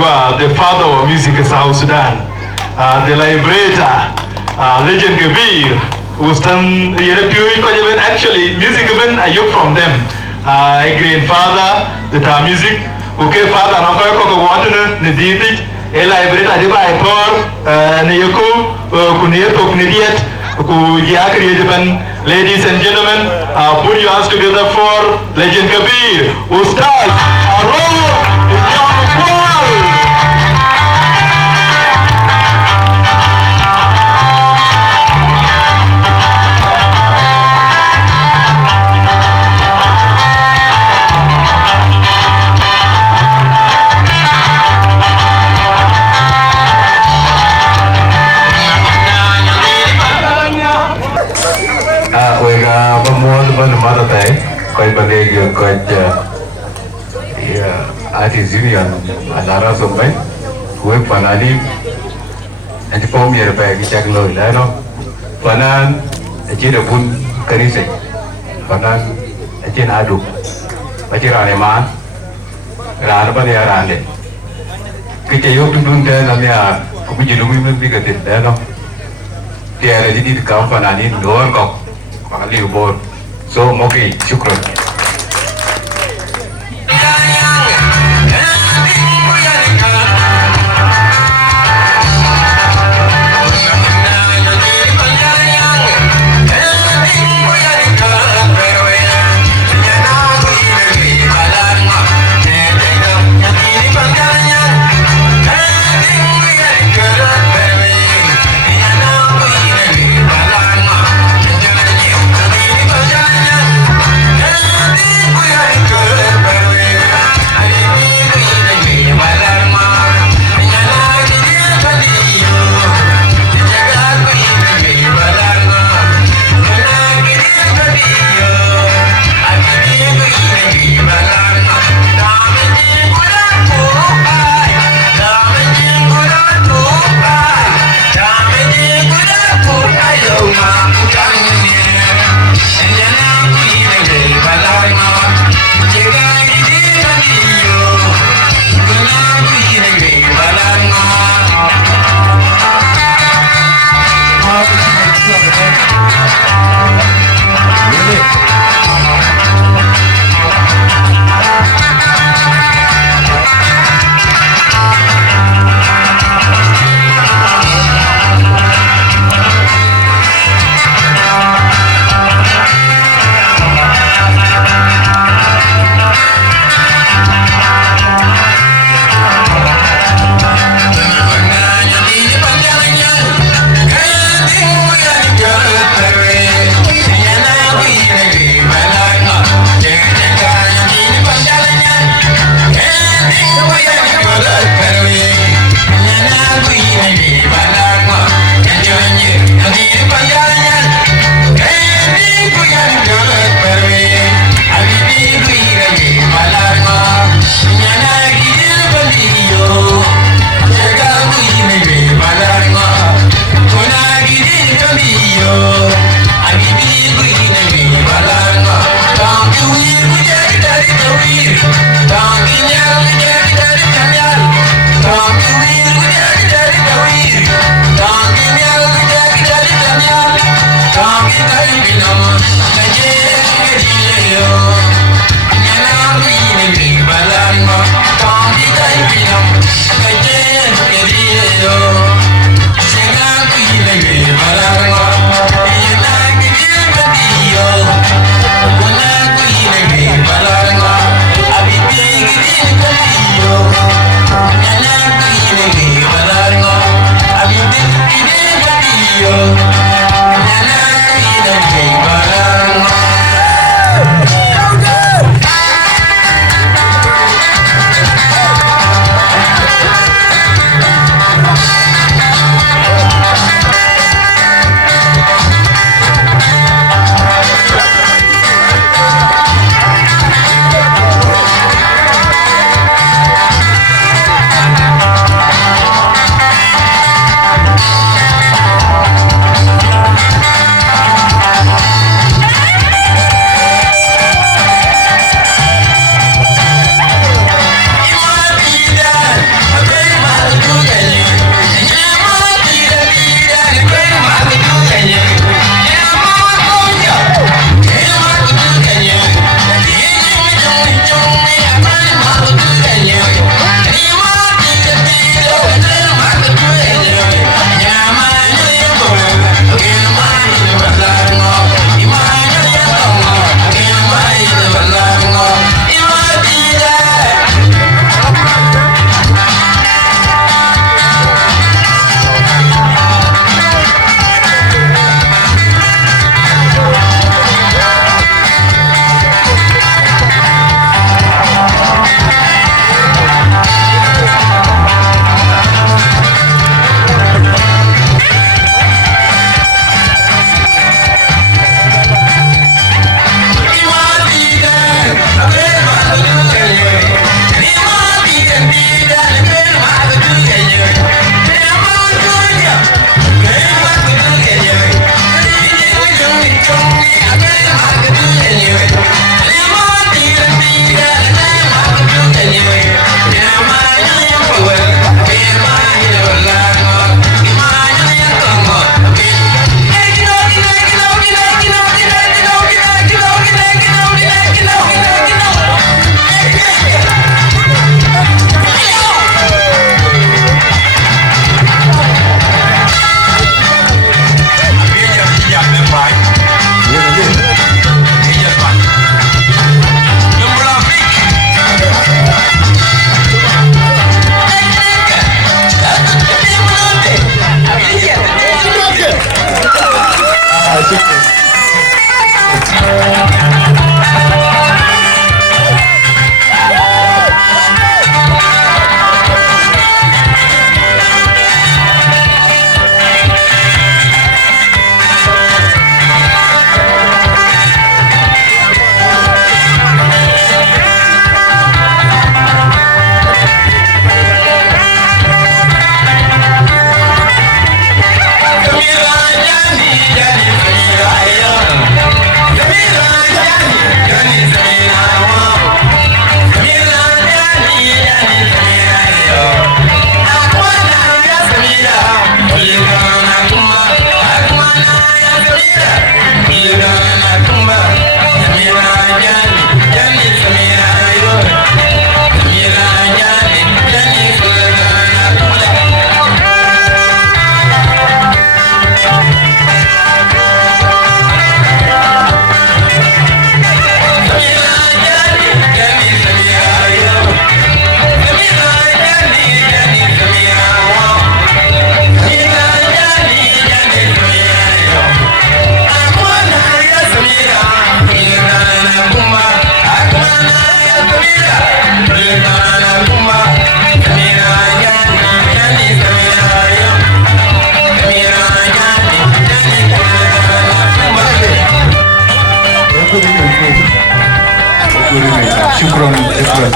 were the father of music in South Sudan, the liberator, Legend Kabir, who stand actually music even I took from them. A grandfather, the music, okay, father, and I'm going to want to the a liberator, the Bible, Nayako, Kunieto, Kuniet, Kuyakan, ladies and gentlemen, put your hands together for Legend Kabir, who starts a role in young world. Quite big, quite artist union, Anara Sombai, Web Panani, and the form here by Gichaklo, Lano, Panan, a Chidapun, Kanise, Panan, a Chinadu, Pachiranaman, Ranabania Rande. Kichayo to do that, and they are Kubilu bigger than Dano. They are ready to come Panani, no one got a board. So, Moki, Shukran. شكرا شكرا